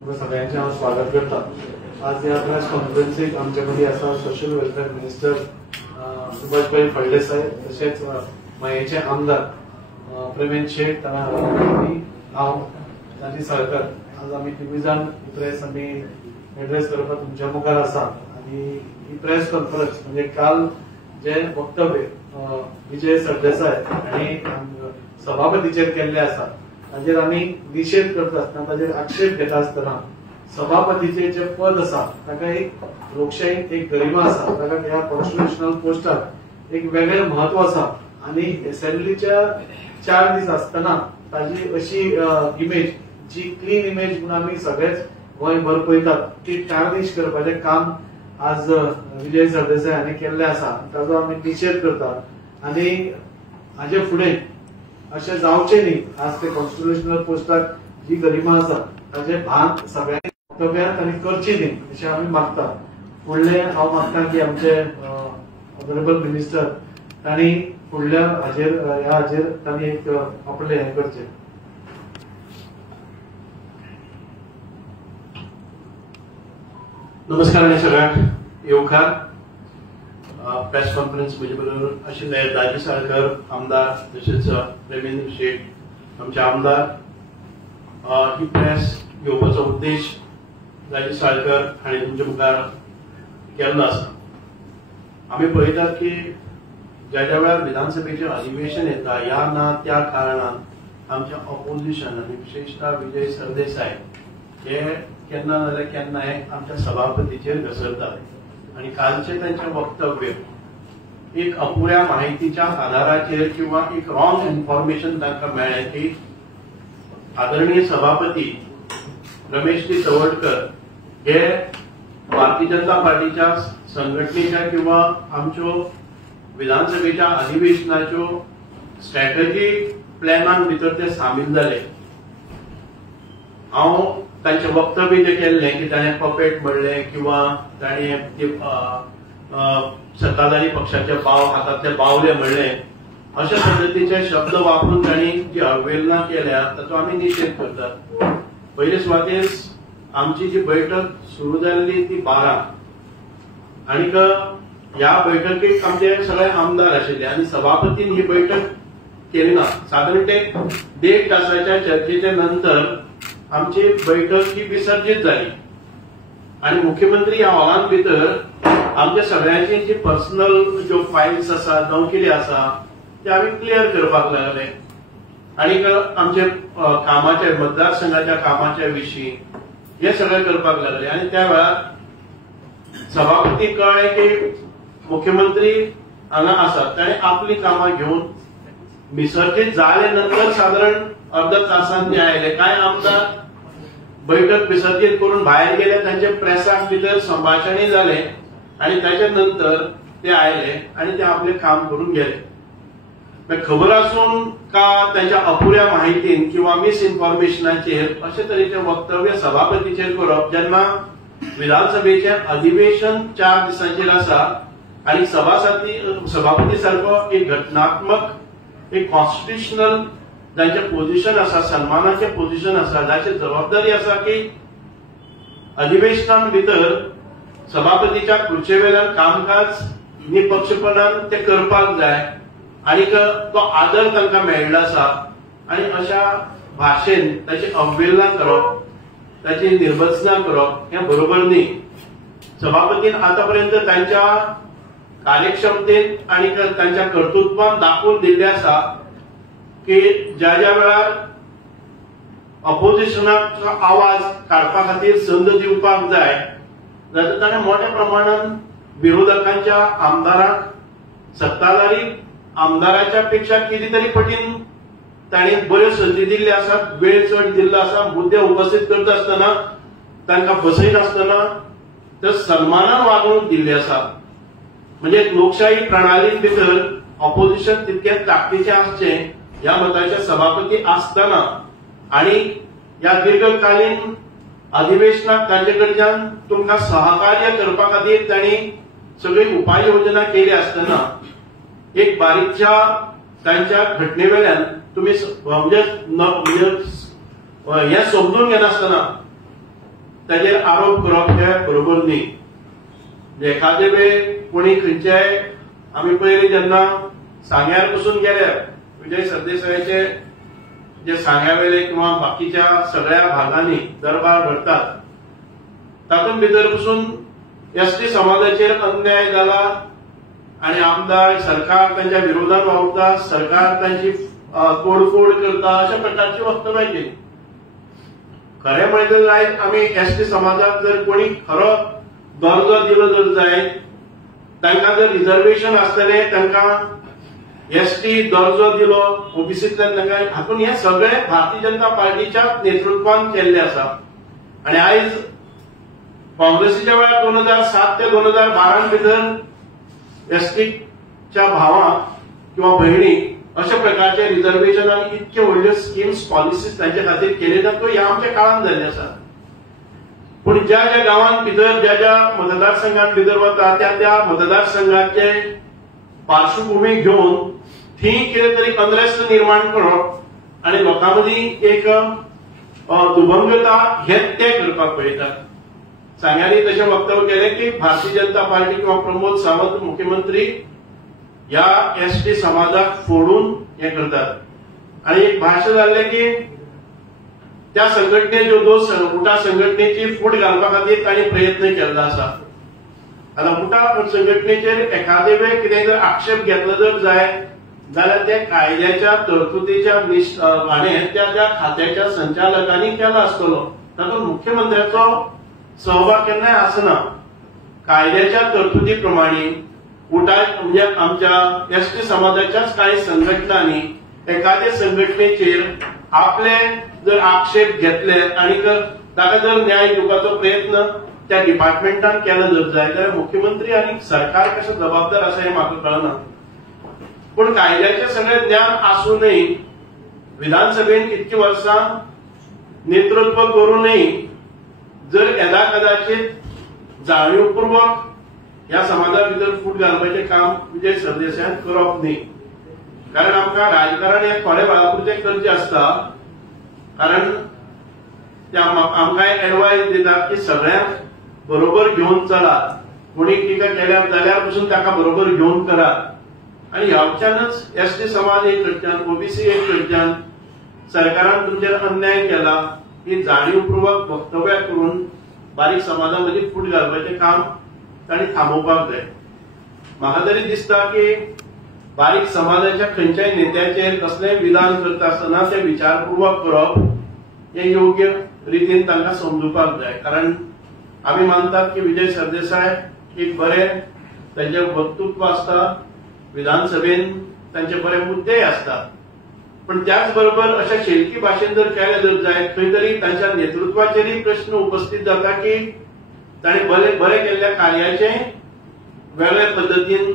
सगळ्यांचे हांव स्वागत करता। आज ह्या प्रेस कॉन्फरन्सीक आमचे मदीं आसा सोशल वेलफेअर मिनिस्टर सुभाषभाई फळदेसाय, तशेंच मयेचे आमदार प्रवीण शेट आनी हांव राजीव साळकर। आज आमी तिगूय जाण प्रेस आमी एड्रेस करपाक तुमच्या मुखार आसा। आनी ही प्रेस कॉन्फरन्स म्हणजे काल जे वक्तव्य विजय सरदेसाय हांणी सभापतीचेर केल्ले आसा ताजेर आमी निशेध करता आसतना, ताजेर आक्षेप घेता आसतना सभापतीचे जे पद आसा ताका एक लोकशाहीत एक गरिमा आसा, ताका ह्या कॉन्स्टिट्युशनल पोस्टाक एक वेगळें म्हत्व आसा। आनी असेंब्लीच्या 4 दीस आसतना ताजी अशी इमेज जी क्लीन इमेज म्हणून आमी सगळेच गोंयभर पळयतात ती टार्निश करपाचें काम आज विजय सरदेसाय हांणी केल्लें आसा। ताजो आमी निशेध करता आनी हाजे फुडें अशें जावचें न्ही। आज ते कॉन्स्टिट्युशनल पोस्टाक जी गरिमा आसा ताजे भान सगळ्यांनी वक्तव्यांत आनी करची न्ही अशें आमी मागता। फुडलें हांव मागता की आमचे ऑनरेबल मिनिस्टर तांणी फुडल्या हाजेर तांणी एक आपलें हें करचें। नमस्कार सगळ्यांक येवकार। प्रेस कॉन्फरन्स म्हजे बरोबर आशिल्ले राजीव साळकर आमदार, तशेंच प्रवीण शेट आमचे आमदार। ही प्रेस घेवपाचो उद्देश राजीव साळकर हांणी तुमच्या मुखार केल्लो आसा। आमी पळयतात की ज्या वेळार विधानसभेचें अधिवेशन येता ह्या ना त्या कारणान आमच्या ऑपोजिशन आनी विशेषतः विजय सरदेसाय हे केन्ना नाजाल्यार केन्नाय आमच्या सभापतीचेर घसरतात। आणि कालचे त्यांचे वक्तव्य एक अपुऱ्या माहितीच्या आधाराचेर किंवा एक रॉंग इन्फॉर्मेशन तांकां मेळ्ळें की आदरणीय सभापती रमेशजी तवडकर हे भारतीय जनता पार्टीच्या संघटनेच्या किंवा आमच्यो विधानसभेच्या अधिवेशनाच्यो स्ट्रॅटेजी प्लॅनान भितर ते सामील जाले। हांव तांचे वक्तव्य जे केल्ले की ताणें पपेट म्हणले किंवा ताणें सत्ताधारी पक्षाचे हातांतले बावले म्हणले, अशा पद्दतीचे शब्द वापरून तांणी जी अवहेलना केल्या ताचो आमी निशेध करतात। पयले सुवातेर आमची जी बैठक सुरू जाल्ली ती 12 आनीक ह्या बैठकीक आमचे सगळे आमदार आशिल्ले आनी सभापतीन ही बैठक केली ना। साधारण ते 1.5 तासाच्या चर्चेच्या नंतर आमची बैठक ही विसर्जित झाली आणि मुख्यमंत्री ह्या हॉलान भितर आमच्या सगळ्यांची जी पर्सनल ज्यो फायल्स आसा जावं कितें आसा ते आमी क्लियर करपाक लागले आणि आमचे कामाच्या मतदारसंघाच्या कामाच्या विशीं हे सगळें करपाक लागले। आणि त्या वेळार सभापती कळ्ळें की मुख्यमंत्री हांगा आसात, ताणें आपली कामां घेवन विसर्जित जाले नंतर साधारण अर्ध्या तासान ते आयले। कांय आमदार बैठक विसर्जित करून भायर गेले, तांचे प्रेसाक भितर संभाषणय जाले आणि त्याच्या नंतर ते आयले आणि ते आपले काम करून गेले। खबर आसून का त्यांच्या अपुऱ्या माहितीन किंवा मिस इन्फॉर्मेशनाचेर अशे तरेचे वक्तव्य सभापतीचेर करप जेन्ना विधानसभेचे अधिवेशन 4 दिसांचेर आसा आणि सभापती सारको एक घटनात्मक एक कॉन्स्टिट्युशनल जांचे पोझिशन आसा, सन्मानाचे पोझिशन आसा, जाची जबाबदारी आसा की अधिवेशनान भितर सभापतीच्या खुर्चेवेल्यान कामकाज निपक्षपणान ते करपाक जाय आणि तो आदर तांकां मेळ्ळो आसा। आणि अशा भाशेन ताची अवहेलना करप, ताची निर्बत्सना करप हे बरोबर न्ही। सभापतीन आतापर्यंत तांच्या कार्यक्षमतेत आणि तांच्या कर्तृत्वान दाखवून दिल्ले आसा की ज्या वेळार ऑपोजिशनाचो आवाज काडपा खातीर संद दिवपाक जाय जाल्यार ताणें मोठ्या प्रमाणात विरोधकांच्या आमदारांक सत्ताधारी आमदाराच्या पेक्षा कितें तरी पटीन ताणें बऱ्यो संदी दिल्ल्यो आसात, वेळ चड दिल्लो आसा। मुद्दे उपस्थित करता आसतना तांकां बसयत आसतना ते सन्मानान वागणूक दिल्ली आसा। म्हणजे लोकशाही प्रणालीन भितर ऑपोजिशन तितकें ताकदीचें आसचें ह्या मताचे सभापती आसतना आणि या दीर्घकालीन अधिवेशनात तांचे कडच्यान तुमकां सहकार्य करपा खातीर तांणी सगळी उपाययोजना केली आसतना एक बारीकच्या तांच्या ताजेर आरोप करप हे बरोबर न्ही. एखादे वेळ कोणी खंयच्याय आमी पयलीं जेन्ना सांग्यार पसून गेल्यार विजय सरदेसायाचे जे सांग्यावेले किंवा बाकीच्या सगळ्या भागांनी दरबार भरतात तातूंत भितर पसून एसटी समाजाचेर अन्याय जाला आणि आमदार सरकार त्यांच्या विरोधात वावरता, सरकार त्यांची तोडफोड करता, अशा प्रकारची वक्तव्यां केली. खरें म्हणजे आयज आमी एसटी समाजाक जर कोणी खरो दर्जो दिलो जर जायत, तांकां जर रिजर्वेशन आसतलें, तांकां एसटी दर्जो दिलो ओबीसींतल्यान तांकां, हातूंत हे सगळे भारतीय जनता पार्टीच्या नेतृत्वान केल्ले आसा. आणि आयज काँग्रेसीच्या वेळार 2007 ते 2012 भितर एसटीच्या भावांक किंवा भयणीक अशा प्रकारचे रिजर्वेशन आनी इतके व्हडल्यो स्किम्स पॉलिसीज तांचे खातीर केले जातात ह्या आमच्या काळांत जाल्ले आसा. पूण ज्या ज्या गांवांत भितर ज्या ज्या मतदारसंघांत भितर वता त्या मतदारसंघाचे पार्श्वभूमी घेवन थंय कितें तरी अनरेस्ट निर्माण करप आनी लोकां मदीं एक दुभंगता हे ते करपाक पळयतात. सांग्यानी तशें वक्तव्य केलें की भारतीय जनता पार्टी किंवा प्रमोद सावंत मुख्यमंत्री ह्या एसटी समाजाक फोडून हे करतात. आणि एक भाष्य जाल्लें की त्या संघटनेच्यो उठा संघटनेची फूट घालपा खातीर तांणी प्रयत्न केल्लो आसा. आता उठा संघटनेचेर एखादे वेळ कितें जर आक्षेप घेतलो जर जाय जाल्यार ते कायद्याच्या तरतुदीच्या हाणें त्या खात्याच्या संचालकांनी केला आसतलो. तातूंत मुख्यमंत्र्याचो सहभाग केन्नाय आसना. कायद्याच्या तरतुदी प्रमाणे उठा म्हणजे आमच्या एसटी समाजाच्याच काही संघटनांनी एखाद्या संघटनेचेर आपले जर आक्षेप घेतले आणि ताका जर न्याय दिवपाचो प्रयत्न त्या डिपार्टमेंटान केला जर जाय जाल्यार मुख्यमंत्री आणि सरकार कशें जबाबदार आसा हें म्हाका कळना. पूण कायद्याचें सगळें ज्ञान आसूनय विधानसभेन इतकी वर्सां नेतृत्व करूनय जर येदा कदाचित जाणीवपूर्वक ह्या समाजा भितर फूट घालपाचें काम विजय सरदेसायान करप न्ही. कारण आमकां राजकारण हे थोडे वेळापुरतें करचें आसता. कारण ते आमकां एडवायस दितात की सगळ्यांक बरोबर घेवन चलात, कोणी टिका केल्यार जाल्यार पसून ताका बरोबर घेवन करात. आणि ह्याच्यानच एसटी समाज एक कडच्यान ओबीसी एक कडच्यान सरकारान तुमचेर अन्याय केला ही जाणीवपूर्वक वक्तव्यां करून बारीक समाजामदीं फूट घालपाचें काम तांणी थांबोवपाक जाय. म्हाका तरी दिसता की बारीक समाजाच्या खंयच्याय नेत्याचेर कसलेंय विधान करता आसतना ते विचारपूर्वक करप हे योग्य रितीन तांकां समजुपाक जाय. कारण आमी मानतात की विजय सरदेसाय एक बरें तांचे वक्तृत्व आसता, विधानसभेन तांचे बरे मुद्दे आसतात. पण त्याच बरोबर अशा शेलकी भाशेन जर केले जर जाय खंय तरी तांच्या नेतृत्वाचेरय प्रश्न उपस्थित जाता की तांणी बरे केल्ल्या कार्याचे वेगळे पद्दतीन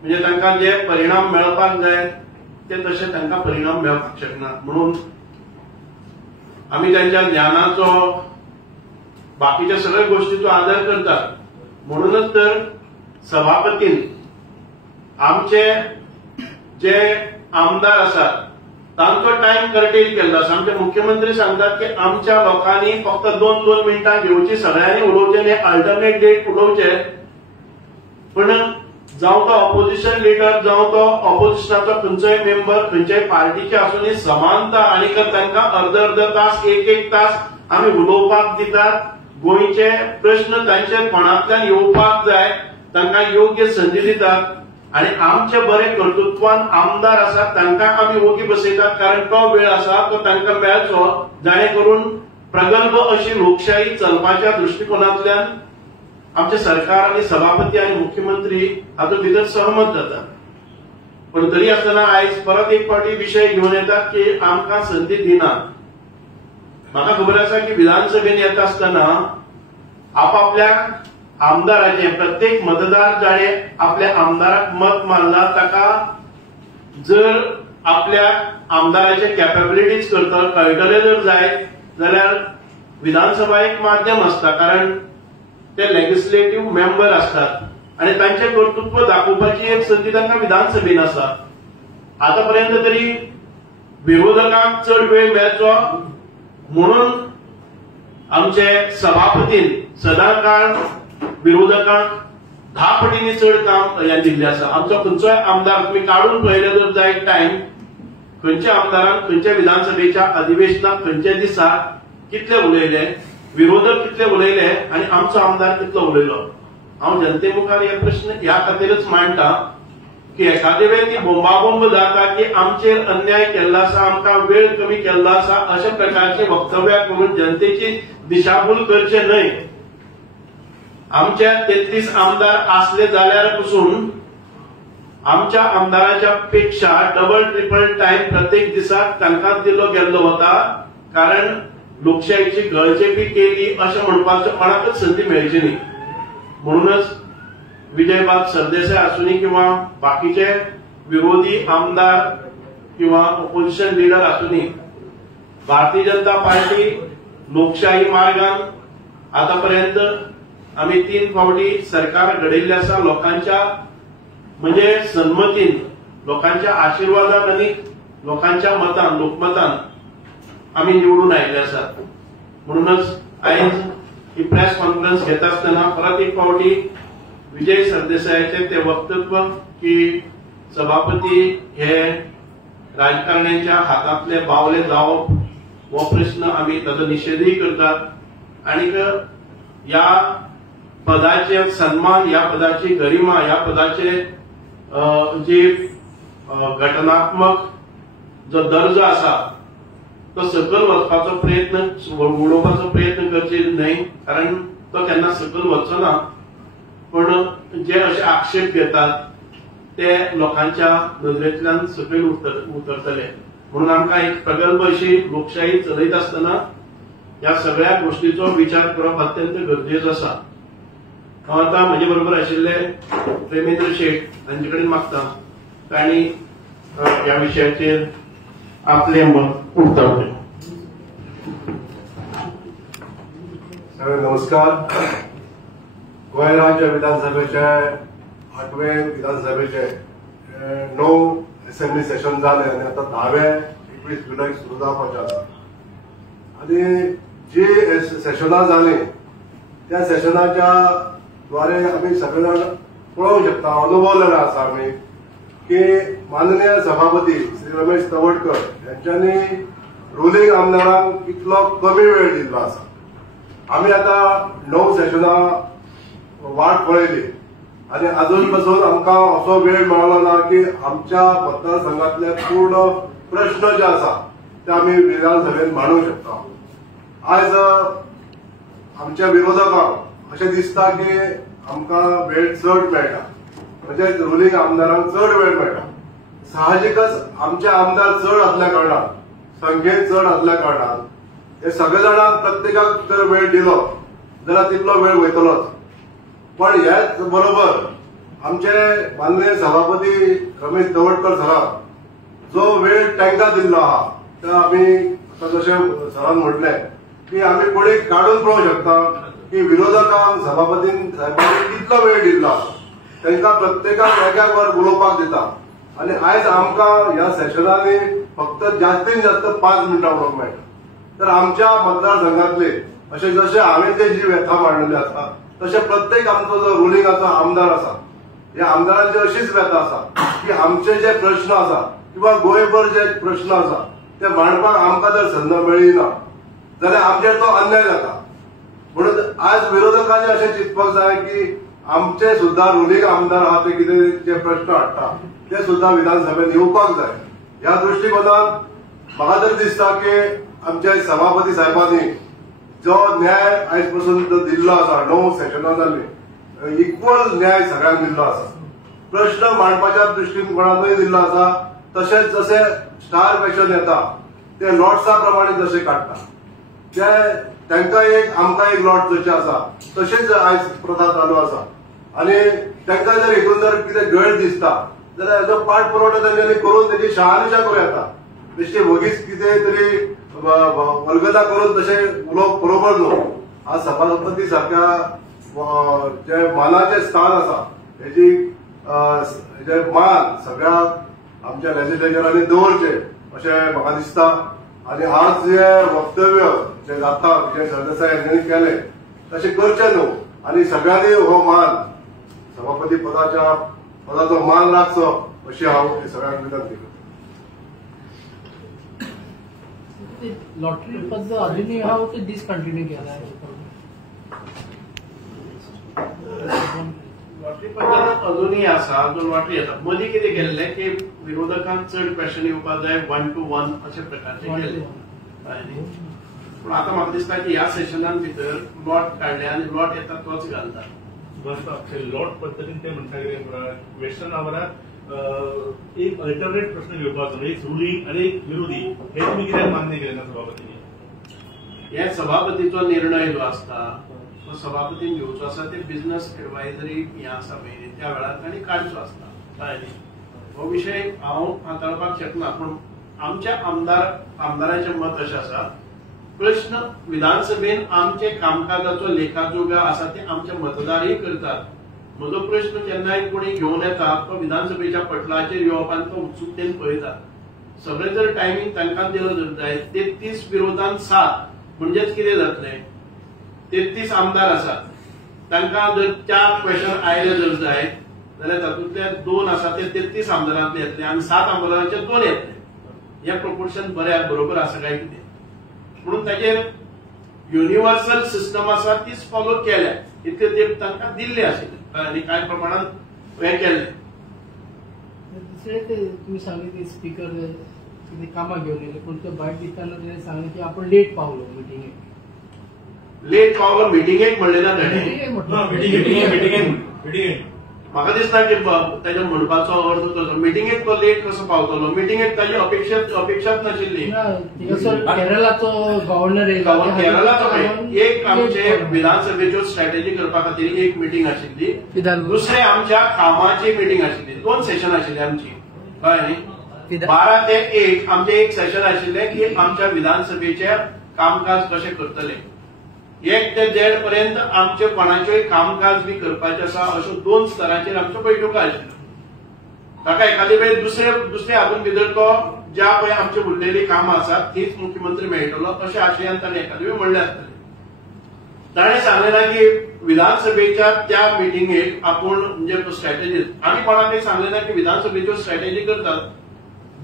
म्हणजे तांकां जे परिणाम मेळपाक जाय ते तशे तांकां परिणाम मेळपाक शकना. म्हणून आमी तांच्या ज्ञानाचो बाकीच्या सगळ्या गोष्टींचो आदर करतात. म्हणूनच तर सभापतीन आमचे जे आमदार आसात तांचो टाइम कर्टेल केल्लो आसा. आमचे मुख्यमंत्री सांगतात की आमच्या लोकांनी फक्त 2-2 मिनटां घेवची, सगळ्यांनी उलोवचें आनी अल्टरनेट डेट उलोवचे. पण जावं तो ऑपोजिशन लिडर जावं तो ऑपोजिशनाचो खंयचोय मेंबर खंयच्याय पार्टीचे आसून समानता आनी तांकां अर्द तास एक तास आमी उलोवपाक दितात. गोंयचे प्रश्न तांचे कोणांतल्यान येवपाक जाय तांकां योग्य संदी दितात. आणि आमचे बरे कर्तृत्वान आमदार आसात तांकां आमी ओगी बसयतात. कारण तो वेळ आसा तो तांकां मेळचो जाणे करून प्रगल्भ अशी लोकशाही चलपाच्या दृष्टिकोनांतल्यान आमचे सरकार आणि सभापती आणि मुख्यमंत्री हातूंत भितर सहमत जातात. पण तरी आसतना आयज परत एक फावटी विशय घेवन येतात की आमकां संदी दिनात. म्हाका खबर आसा की विधानसभेन येता आसतना आपापल्या आमदाराचे प्रत्येक मतदार जाणे आपल्या आमदाराक मत मारला ताका जर आपल्या आमदाराचे कॅपेबिलिटीज करता कळटले जर जाय जाल्यार विधानसभा एक माध्यम आसता. कारण ते लेजिस्लेटिव्ह मेंबर असतात आणि तांचे कर्तृत्व दाखोवपाची एक संदी तांकां विधानसभेन आसा. आतापर्यंत तरी विरोधकांक चड वेळ मेळचो म्हणून आमचे सभापतीन सदां काळ विरोधकांक 10 पटींनी चड काम ह्या दिल्लें आसा. आमचो खंयचोय आमदार तुम्ही काढून पळयले जर जायत टायम खंयच्या आमदारान खंयच्या विधानसभेच्या अधिवेशनाक खंयच्या दिसाक कितले उलयले, विरोधक कितले उलयले आनी आमचो आमदार कितलो उलयलो. हांव जनते मुखार हे प्रश्न ह्या खातीरच मांडटा की एखादे वेळी ती बोंबाबोंब जाता की आमचेर अन्याय केल्लो आसा, आमकां वेळ कमी केल्लो आसा अशा प्रकारचे वक्तव्य करून जनतेची दिशाभूल करचे न्हय. आमच्या 33 आमदार असले जाल्यार पसून आमच्या आमदाराच्या पेक्षा डबल ट्रिपल टाइम प्रत्येक दिसाक तांकां दिलो गेल्लो वता, कारण लोकशाहीची गळचेपी केली अशें म्हणपाचो कोणाकच संदी मेळची न्ही. म्हणूनच विजयबाब सरदेसाय आसुनी किंवा बाकीचे विरोधी आमदार किंवा opposition leader आसुनी Bharatiya Janata party लोकशाही मार्गान आतापर्यंत आम्ही 3 फावटी सरकार घडयल्ले आसा. लोकांच्या म्हणजे सन्मतीन, लोकांच्या आशीर्वादान आनी लोकांच्या मतान, लोकमतान आम्ही निवडून आयिल्ले आसात. म्हणूनच आयज ही प्रेस कॉन्फरन्स घेत आसतना परत एक फावटी विजय सरदेसायाचे ते वक्तव्य की सभापती हे राजकारण्यांच्या हातांतले बावले जावप हो प्रश्न आम्ही ताचो निषेधही करतात आणि या पदाचे सन्मान, या पदाची गरिमा, या पदाचे जे घटनात्मक जो दर्जो आसा तो सकल वचपाचो प्रयत्न, उडोवपाचो प्रयत्न करचे न्हय, कारण तो केन्ना सकल वचचो ना. पण जे असे आक्षेप घेतात ते लोकांच्या नजरेंतल्यान सकयल उतरतले. म्हणून आमकां एक प्रगल्भ अशी लोकशाही चलयत आसतना या सगळ्या गोष्टीचो विचार करप अत्यंत गरजेचो आसा. हांव आतां म्हजे बरोबर आशिल्ले प्रेमेंद्र शेट हांचे कडेन मागता तांणी ह्या विशयाचेर आपले मत उक्तावचें. नमस्कार. गोंय राज्य विधानसभेचे 8वें विधानसभेचे 9 असेंब्ली सेशन जाले आनी आतां 10वें 21 जुलैक सुरू जावपाचें आसा. आनी जी सेशनां जालीं त्या सेशनाच्या द्वारे आमी सगळे जाण पळोवंक शकता, अनुभवलेले आसा आमी की माननीय सभापती श्री रमेश तवडकर यांच्यानी रुलिंग आमदारांक कितलो कमी वेळ दिल्लो आसा. आमी आतां 9 सेशनां वाट पळयली आनी अजून पासून आमकां असो वेळ मेळ्ळो ना की आमच्या मतदारसंघातले पूर्ण प्रश्न जे आसा ते आमी विधानसभेत मांडूंक शकता. आज आमच्या विरोधकांक अशें दिसता की आमकां वेळ चड मेळटा, म्हणजे रुलिंग आमदारांक चड वेळ मेळटा. साहजिकच आमचे आमदार चड असल्या कारणान, संख्येन चड असल्या कारणान हे सगळे जाणांक प्रत्येकाक जर वेळ दिलो जाल्यार तितलो वेळ वयतलोच. पण हेच बरोबर आमचे माननीय सभापती रमेश तवडकर सराक जो वेळ तांकां दिल्लो आहा तो आमी आतां जशें सरान म्हटलें की आमी कोणी काडून पळोवंक शकता की विरोधकांक सभापतीन साहेबांनी कितलो वेळ दिल्लो आसा. तांकां प्रत्येकाक एकाक वर उलोवपाक दिता आनी आयज आमकां ह्या सेशनांनी फक्त जास्तीत जास्त 5 मिनटां उलोवंक मेळटा. तर आमच्या मतदारसंघातले अशें जशें हांवें ते जी व्यथा मांडलेली आसा तशें प्रत्येक आमचो जो रुलिंगाचो आमदार आसा ह्या आमदारांची अशीच व्यथा आसा की आमचे जे प्रश्न आसा किंवा गोंयभर जे प्रश्न आसा ते मांडपाक आमकां जर संद मेळ्ळी ना जाल्यार आमचेर तो अन्याय जाता. म्हणून आज विरोधकांनी अशें चिंतपाक जाय की आमचे सुद्धा रुलिंग आमदार आहा ते कितें जे प्रश्न हाडटा ते सुद्धा विधानसभेत येवपाक जाय. ह्या दृश्टीकोनान म्हाका तर दिसता की आमच्या सभापती साहेबांनी जो न्याय आयज पासून दिल्लो आसा 9 सेशनां जाल्ली इक्वल न्याय सगळ्यांक दिल्लो आसा. प्रश्न मांडपाच्या दृश्टीकोनानूय दिल्लो आसा. तशेंच जसे स्टार क्वेश्चन येता ते लॉट्सा प्रमाणे जसे काडटा ते तांकां एक आमकां एक लॉट जशें आसा तशेंच आयज प्रथा चालू आसा. आनी तांकां जर हितून जर कितें गैर दिसता जाल्यार हेजो पाठपुरवठो तांच्यांनी करून तेजी शहानिशा करूं येता. बेश्टे वगीच कितें तरी वल्गता करून तशें उलोवप बरोबर न्हू. आज सभापती सारख्या जे मानाचें स्थान आसा हेजी जे मान सगळ्या आमच्या लेजिस्लेचरांनी दवरचे अशें म्हाका दिसता. आणि आज जे वक्तव्य जे जाता विजय सरदेसाय यांनी केले तसे करचे न्हू आणि सगळ्यांनी हो मान सभापती पदाचो मान राखचो अशी हांव सगळ्यांक विनंती करता. लॉटरी पद अजूनही हा ते डिसकंटिन्यू केला आहे. लॉटरी पद्दत अजूनही आसा, अजून लॉटरी येता. मदीं कितें केल्लें की विरोधकांक चड क्वेश्चन येवपाक जाय 1 to 1 अशे प्रकारचे केले. पूण आतां म्हाका दिसता की ह्या सेशनान भितर लॉट काडले आनी लॉट येता तोच घालता. लॉट पद्धतीन ते म्हणटा क्वेश्चन आवरात एक अल्टरनेट प्रश्न घेवपाचो, एक रुलींग आणि एक विरोधी, हे तुम्ही कित्याक मान्य केले ना सभापतींनी? हे सभापतीचो निर्णय जो आसता तो सभापतीन घेवचो आसा. ते बिझनेस एडवायझरी हे आसा पळय त्या वेळार तांणी काडचो आसता. कळ्ळें न्ही? हो विशय हांव हाताळपाक शकना. पूण आमच्या आमदाराचें मत अशें आसा, प्रश्न विधानसभेन आमचे कामकाजाचो लेखाजोखा आसा ते आमचे मतदारय करतात. म्हजो प्रश्न केन्नाय कोणी घेवन येता तो विधानसभेच्या पटलाचेर येवप आनी तो उत्सुकतेन पळयतात. सगळे जर टायमींग तांकां दिलो जाय 33 विरोधांत 7 म्हणजेच कितें जातलें? 33 आमदार आसात, तांकां जर 4 क्वेश्चन आयले जर जाय जाल्यार तातूंतले 2 आसा ते 33 आमदारांतले येतले आनी 7 आमदारांचे 2 येतले. हे प्रोपोर्शन बरोबर आसा काय कितें? म्हणून ताचेर युनिव्हर्सल सिस्टम आसा तीच फॉलो केल्या. इतके तेप तांकां दिल्ले आशिल्ले आनी कांय प्रमाणात हे केल्ले. दुसरे ते तुम्ही सांगितले स्पीकर किती कामां घेऊन येले, पण तो भायर दिसताना त्याने सांगितले की आपण लेट पावलो मिटिंगेक. लेट पावर मिटिंगेक म्हणले ना ताणें. मिटिंगेक म्हाका दिसता की ताच्या म्हणपाचो अर्थ तसो. मिटिंगेक तो लेट कसो पावतलो? मिटिंगेक ताची अपेक्षाच नाशिल्ली. केरळाचो गव्हर्नर केरळाचो एक आमचे विधानसभेच्यो स्ट्रॅटेजी करपा खातीर एक मिटींग आशिल्ली, दुसरे आमच्या कामाची मिटींग आशिल्ली. 2 सेशन आशिल्ली आमची. कळ्ळें न्ही? 12 ते 1 आमचे एक सेशन आशिल्ले की आमच्या विधानसभेचे कामकाज कशें करतले. 1 ते 1:30 पर्यंत आमचे कोणाचेय कामकाज बी करपाचें आसा अश्यो 2 स्तराचेर आमच्यो बैठको आशिल्ल्यो. ताका एखादे वेळी दुसरे हातून भितर तो ज्या पळय आमची उरलेली कामां आसात तीच मुख्यमंत्री मेळटलो अशें आशयान ताणें एखादे वेळी म्हणलें आसतलें. ताणें सांगलें ना की विधानसभेच्या त्या मिटिंगेक आपूण म्हणजे स्ट्रॅटेजी आमी कोणाकय सांगलें ना की विधानसभेच्यो स्ट्रॅटेजी करतात.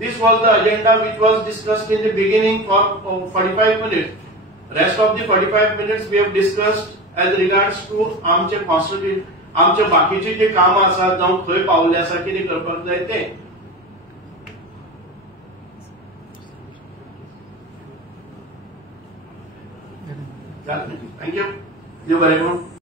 This was the agenda which was discussed in the beginning for 45 minutes. Rest of the 45 minutes we have discussed as regards to आमचे कॉन्स्टिट्यूशन, आमचे बाकीचे जे कामां आसात जावं खंय पावले आसा कितें करपाक जाय ते. थँक्यू. देव बरें करूं.